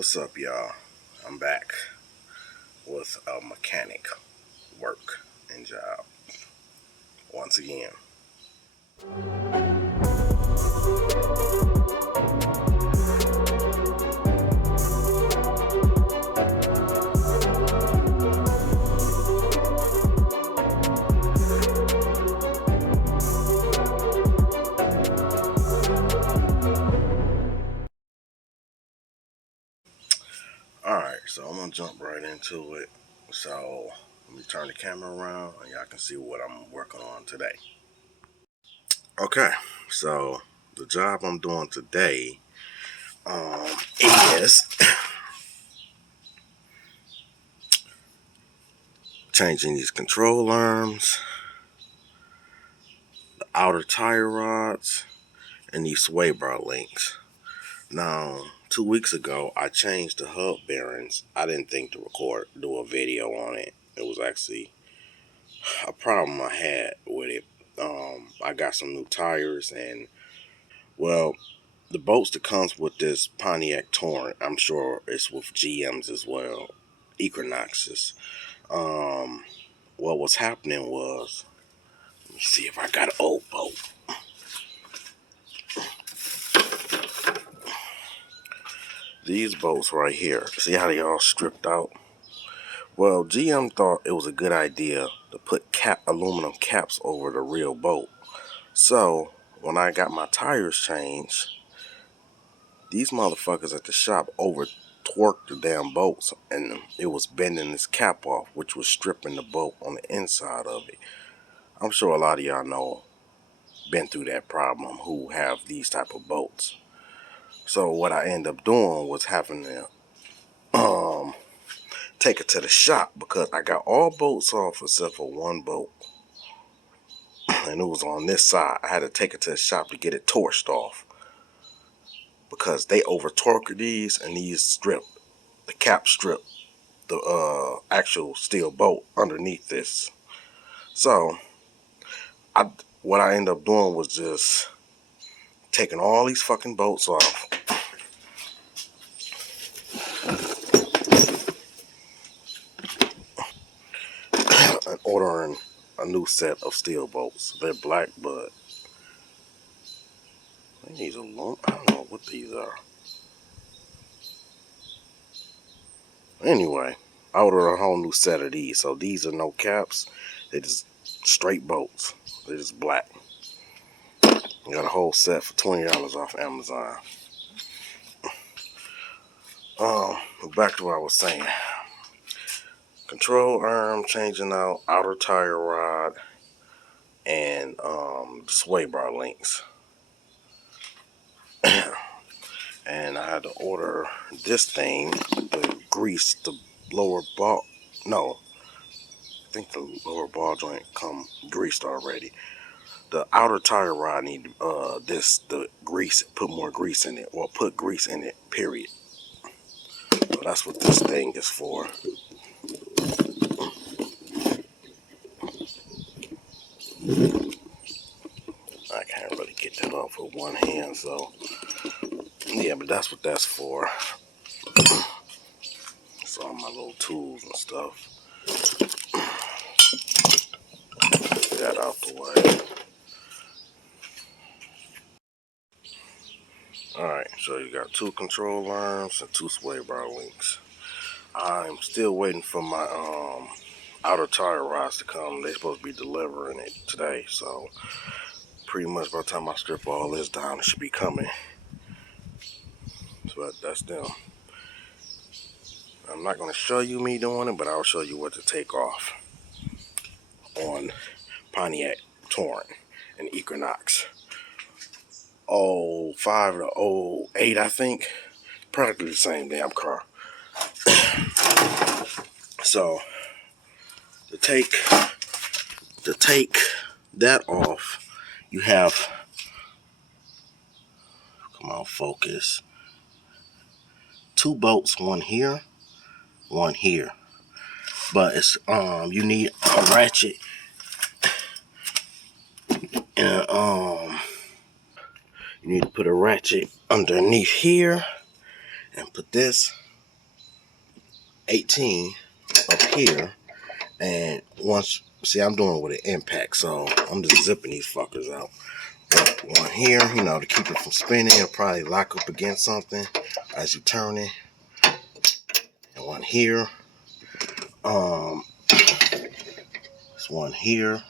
What's up, y'all? I'm back with a mechanic work and job once again. Alright, so I'm gonna jump right into it. So let me turn the camera around and y'all can see what I'm working on today. Okay, so the job I'm doing today is changing these control arms, the outer tire rods, and these sway bar links. Now, 2 weeks ago, I changed the hub bearings. I didn't think to do a video on it. It was actually a problem I had with it. I got some new tires and, well, the bolts that comes with this Pontiac Torrent, I'm sure it's with GMs as well, Equinoxes. What was happening was, let me see if I got an old bolt. These bolts right here, see how they all stripped out? Well, GM thought it was a good idea to put aluminum caps over the real bolt. So, when I got my tires changed, these motherfuckers at the shop over torqued the damn bolts and it was bending this cap off, which was stripping the bolt on the inside of it. I'm sure a lot of y'all know, been through that problem, who have these type of bolts. So what I ended up doing was having to take it to the shop because I got all bolts off except for one bolt. And it was on this side. I had to take it to the shop to get it torched off because they over torqued these and these stripped, the cap stripped the actual steel bolt underneath this. So what I ended up doing was just taking all these fucking bolts off and ordering a new set of steel bolts. They're black, but these are long. I don't know what these are. Anyway, I ordered a whole new set of these. So these are no caps. They're just straight bolts. They're just black. I got a whole set for $20 off Amazon. Back to what I was saying. Control arm changing out, outer tire rod, and sway bar links. And I had to order this thing to grease the lower ball. No, I think the lower ball joint come greased already. The outer tire rod need the grease, put more grease in it, or put grease in it, period. So that's what this thing is for. I can't really get that off with one hand, so yeah, but that's what that's for. So all my little tools and stuff. Get that out the way. Alright, so you got two control arms and two sway bar links. I'm still waiting for my outer tire rods to come. They're supposed to be delivering it today, so pretty much by the time I strip all this down, it should be coming. So that's them. I'm not going to show you me doing it, but I'll show you what to take off on Pontiac Torrent and Equinox. 05 to 08, I think. Practically the same damn car. So to take that off, you have, come on, focus, two bolts, one here, one here. But it's you need a ratchet and you need to put a ratchet underneath here and put this 18 up here. And once, see, I'm doing it with an impact, so I'm just zipping these fuckers out. One here, you know, to keep it from spinning. It'll probably lock up against something as you turn it. And one here. There's one here.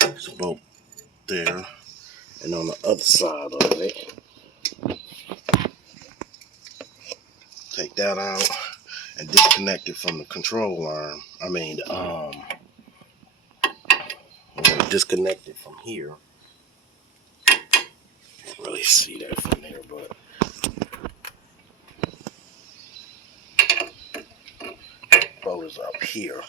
There's a bolt there. And on the other side of it, take that out and disconnect it from the control arm. I mean, disconnect it from here. Can't really see that from there, but bolt is up here.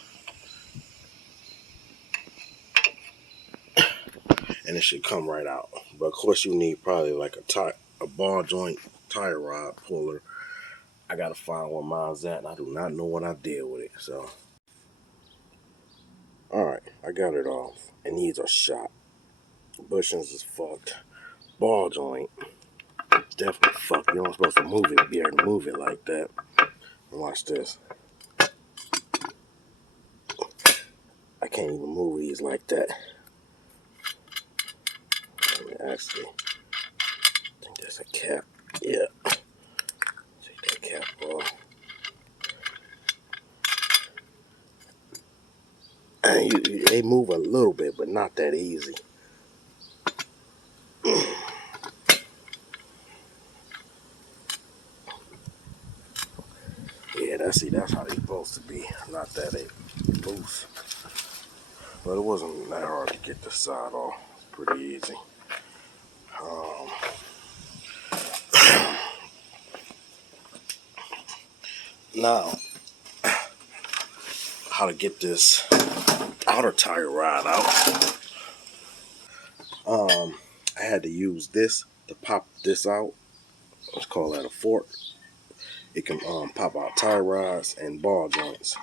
And it should come right out. But of course you need probably like a ball joint tire rod puller. I gotta find where mine's at, and I do not know what I did with it. So, all right, I got it off, and these are shot. Bushings is fucked. Ball joint, definitely fucked. You're not supposed to move it, be able to move it like that. And watch this. I can't even move these like that. Let me actually, I think that's a cap. Yeah. Take that cap off. And they move a little bit, but not that easy. Yeah, that's how they supposed to be. Not that they loose. But it wasn't that hard to get the side off. Pretty easy. Now, how to get this outer tire rod out. I had to use this to pop this out. Let's call that a fork. It can pop out tire rods and ball joints.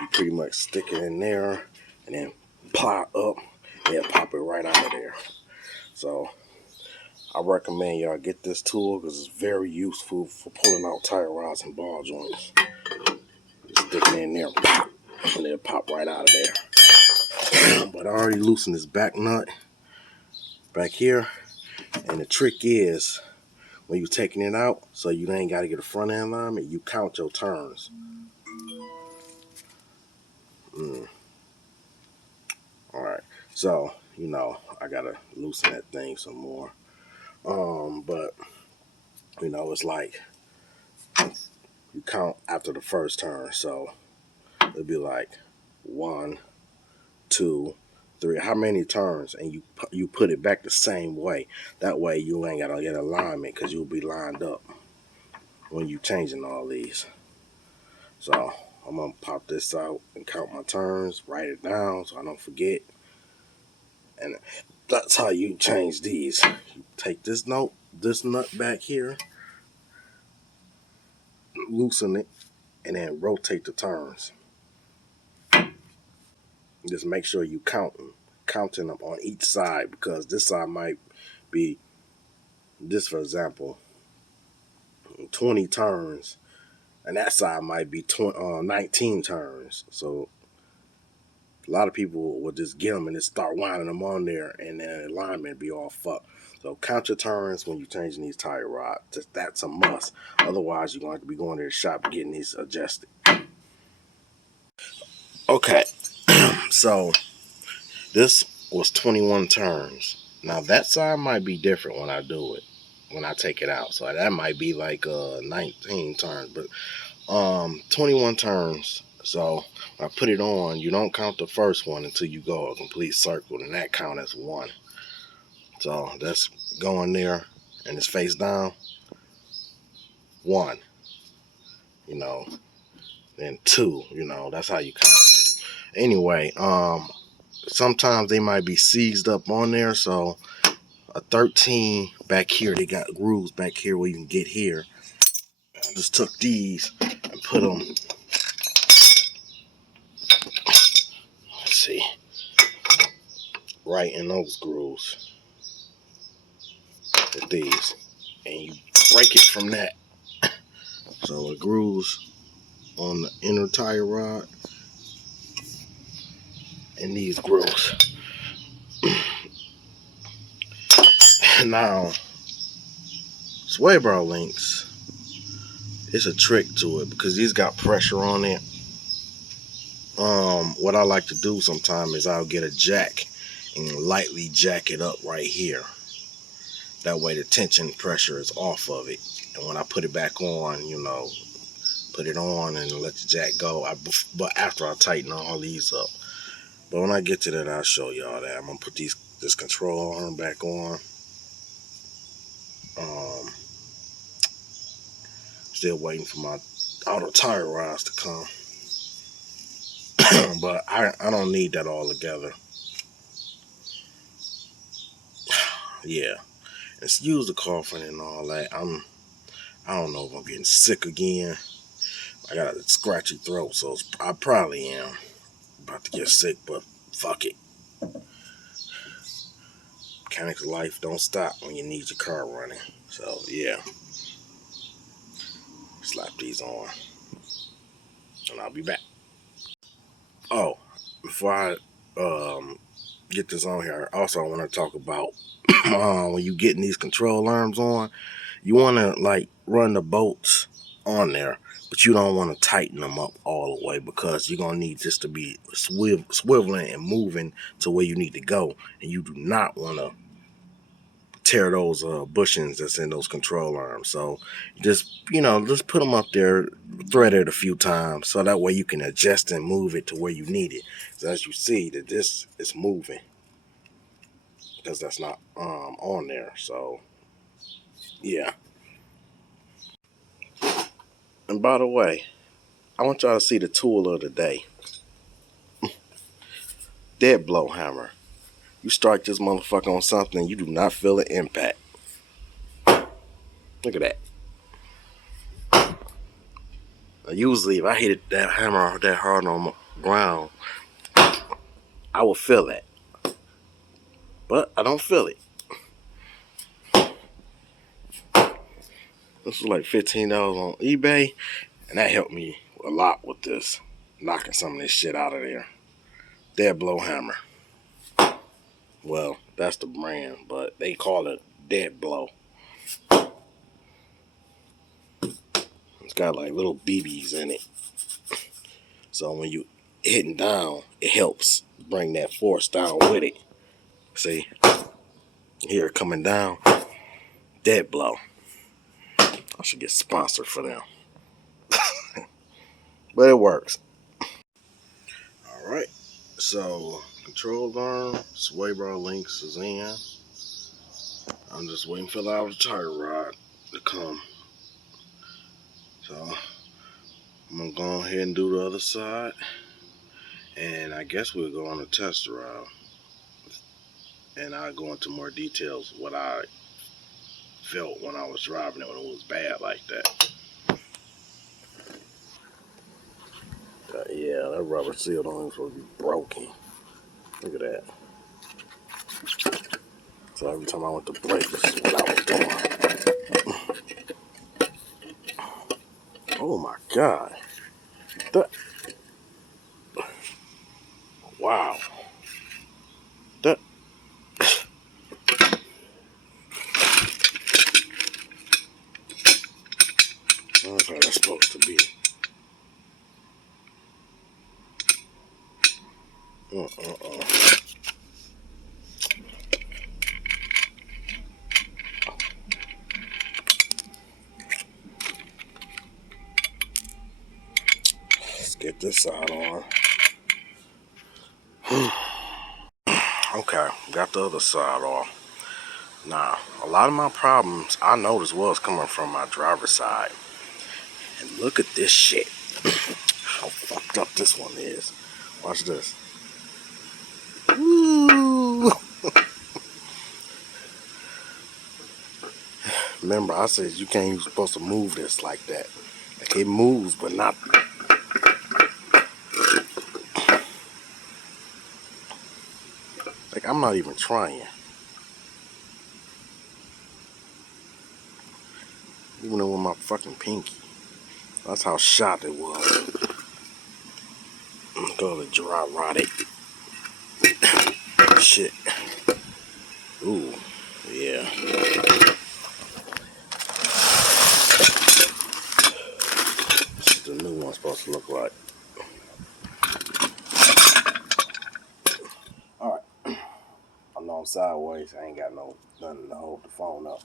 You pretty much stick it in there and then pop up and it'll pop it right out of there. So I recommend y'all get this tool because it's very useful for pulling out tire rods and ball joints. Just stick it in there, pop, and it'll pop right out of there. But I already loosened this back nut back here. And the trick is, when you're taking it out, so you ain't got to get a front end alignment, you count your turns. Alright, so, you know, I got to loosen that thing some more. But, you know, it's like, you count after the first turn. So, it'll be like 1, 2, 3, how many turns, and you put it back the same way. That way you ain't got to get alignment because you'll be lined up when you changing all these. So I'm gonna pop this out and count my turns, write it down so I don't forget. And that's how you change these. You take this nut back here, loosen it, and then rotate the turns. Just make sure you counting them on each side, because this side might be, this for example, 20 turns, and that side might be 19 turns. So a lot of people will just get them and just start winding them on there, and then the alignment be all fucked. So count your turns when you're changing these tire rods. That's a must. Otherwise, you're going to have to be going to the shop and getting these adjusted. Okay, so this was 21 turns. Now that side might be different when I do it, when I take it out. So that might be like 19 turns, but 21 turns. So when I put it on, you don't count the first one until you go a complete circle, and that count as 1. So that's going there, and it's face down. 1, you know, then 2, you know, that's how you count. Anyway, sometimes they might be seized up on there, so a 13 back here, they got grooves back here where you can get here. I just took these and put them, let's see, right in those grooves with these, and you break it from that. So the grooves on the inner tire rod and these grills. Now, Sway-Bro links, it's a trick to it because these got pressure on it. What I like to do sometimes is I'll get a jack and lightly jack it up right here. That way the tension pressure is off of it. And when I put it back on, you know, put it on and let the jack go. But after I tighten all these up. But when I get to that, I'll show y'all that. I'm gonna put this control arm back on. Still waiting for my auto tire rods to come. But I don't need that all together. Yeah. Excuse the coughing and all that. I don't know if I'm getting sick again. I got a scratchy throat, so I probably am about to get sick, but fuck it. Mechanics life don't stop when you need your car running. So yeah. Slap these on. And I'll be back. Oh, before I get this on here, also I want to talk about when you getting these control arms on, you want to like run the bolts on there, but you don't want to tighten them up all the way because you're going to need this to be swiveling and moving to where you need to go. And you do not want to tear those bushings that's in those control arms. So just, you know, just put them up there, thread it a few times so that way you can adjust and move it to where you need it. So as you see that this is moving because that's not on there. So yeah. And by the way, I want y'all to see the tool of the day. Dead blow hammer. You strike this motherfucker on something, you do not feel the impact. Look at that. Now, usually if I hit that hammer that hard on the ground, I will feel that. But I don't feel it. This was like $15 on eBay, and that helped me a lot with this, knocking some of this shit out of there. Dead blow hammer. Well, that's the brand, but they call it Dead Blow. It's got like little BBs in it. So when you hitting down, it helps bring that force down with it. See? Here coming down. Dead Blow. I should get sponsored for them. But it works. Alright. So control arm, Sway-Bro links is in. I'm just waiting for the outer tire rod to come. So I'm gonna go ahead and do the other side. And I guess we'll go on a test ride. And I'll go into more details what I felt when I was driving it when it was bad like that. Yeah, that rubber seal don't even supposed to be broken. Look at that. So every time I went to brake, this is what I was doing. Oh my God. That, wow. That, that's how that's supposed to be. Let's get this side on. Okay, got the other side off. Now, a lot of my problems I noticed was coming from my driver's side. And look at this shit. How fucked up this one is. Watch this. Woo! Remember, I said you can't even supposed to move this like that. Like it moves, but not. Like I'm not even trying. Even with my fucking pinky. That's how shot it was. Go to dry rotted shit. Ooh, yeah. This is the new one supposed to look like. Alright. I know I'm sideways. I ain't got nothing to hold the phone up.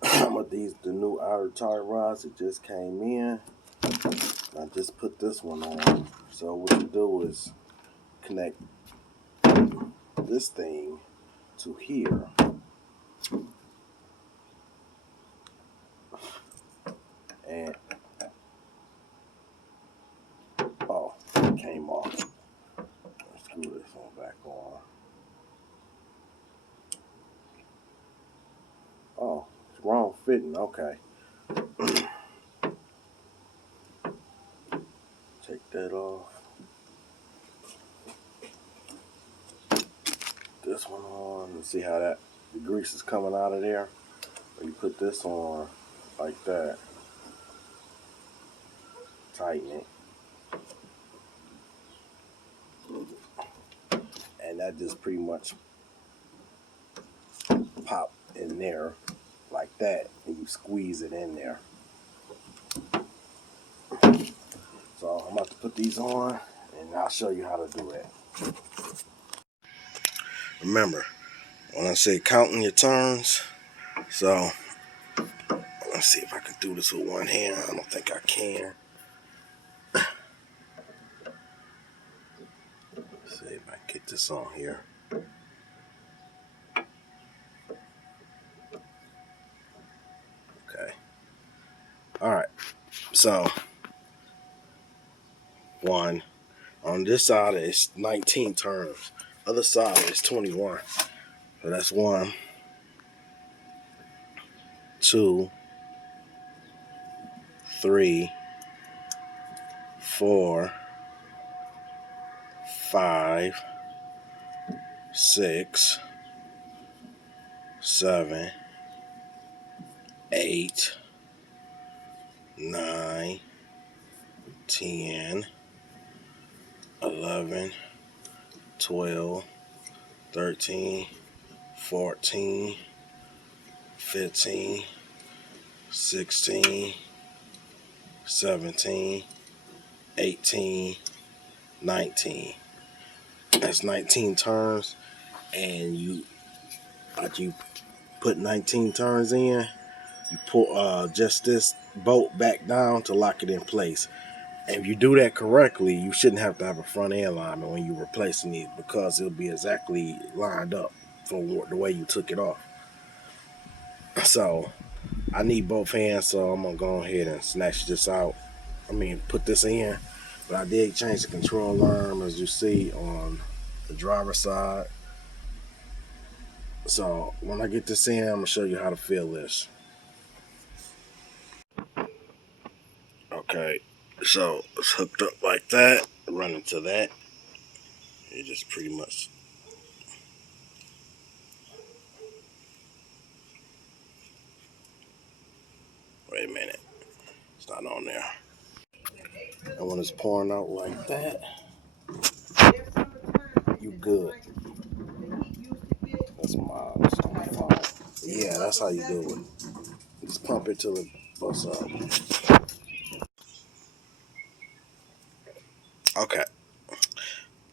But these the new outer tire rods that just came in. I just put this one on. So what you do is connect this thing to here. And oh, it came off. Let's screw this one back on. Oh, it's wrong fitting. Okay. Take that off. This one on and see how the grease is coming out of there. When you put this on like that, tighten it, and that just pretty much pop in there like that, and you squeeze it in there. So I'm about to put these on, and I'll show you how to do it. Remember, when I say counting your turns, so let's see if I can do this with one hand. I don't think I can. Let's see if I can get this on here. Okay. All right. So, one. On this side, it's 19 turns. Other side is 21. So that's 1, 2, 3, 4, 5, 6, 7, 8, 9, 10, 11, 12, 13, 14, 15, 16, 17, 18, 19. That's 19 turns, and you put 19 turns in, you pull just this bolt back down to lock it in place. And if you do that correctly, you shouldn't have to have a front end alignment when you're replacing it, because it'll be exactly lined up for the way you took it off. So I need both hands, so I'm gonna go ahead and snatch this out. Put this in. But I did change the control arm, as you see, on the driver's side. So when I get this in, I'm gonna show you how to feel this. Okay, so it's hooked up like that. Run into that. It just pretty much. Wait a minute, it's not on there. And when it's pouring out like that, you good. That's Miles on the phone. Yeah, that's how you do it. Just pump it till it busts up. Okay.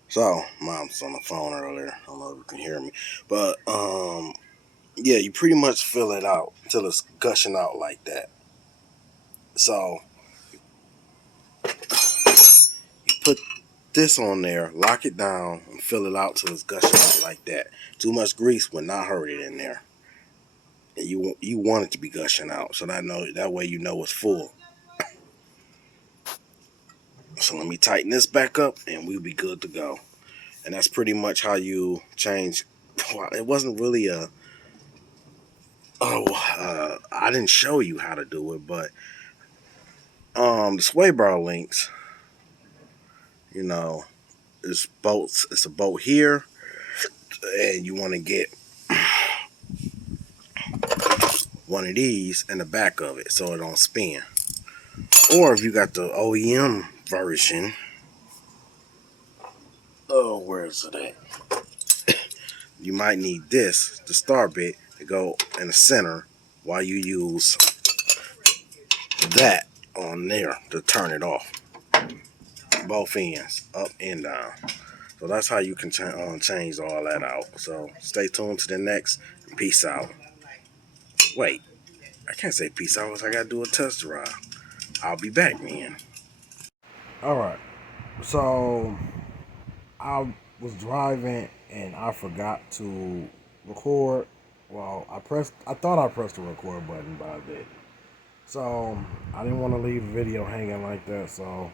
So, Mom's on the phone earlier. I don't know if you can hear me. But, yeah, you pretty much fill it out till it's gushing out like that. So, you put this on there, lock it down, and fill it out till it's gushing out like that. Too much grease would not hurt it in there. And you want it to be gushing out, so that way you know it's full. So let me tighten this back up, and we'll be good to go. And that's pretty much how you change. It wasn't really I didn't show you how to do it, but the sway bar links, you know, it's bolts. It's a bolt here, and you want to get one of these in the back of it so it don't spin. Or if you got the OEM version, oh, where is it at? You might need this, the star bit, to go in the center while you use that on there to turn it off. Both ends, up and down. So that's how you can change all that out. So stay tuned to the next. Peace out. Wait, I can't say peace out because I got to do a test drive. I'll be back, man. All right. So I was driving and I forgot to record. Well, I thought I pressed the record button, but I did. So I didn't want to leave the video hanging like that. So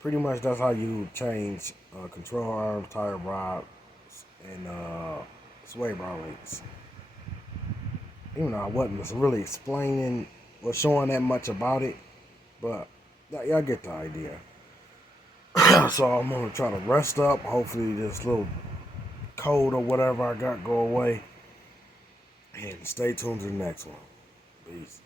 pretty much that's how you change control arms, tire rods, and sway bar links. Even though I wasn't really explaining or showing that much about it, but y'all get the idea. So I'm gonna try to rest up. Hopefully this little cold or whatever I got go away. And stay tuned to the next one. Peace.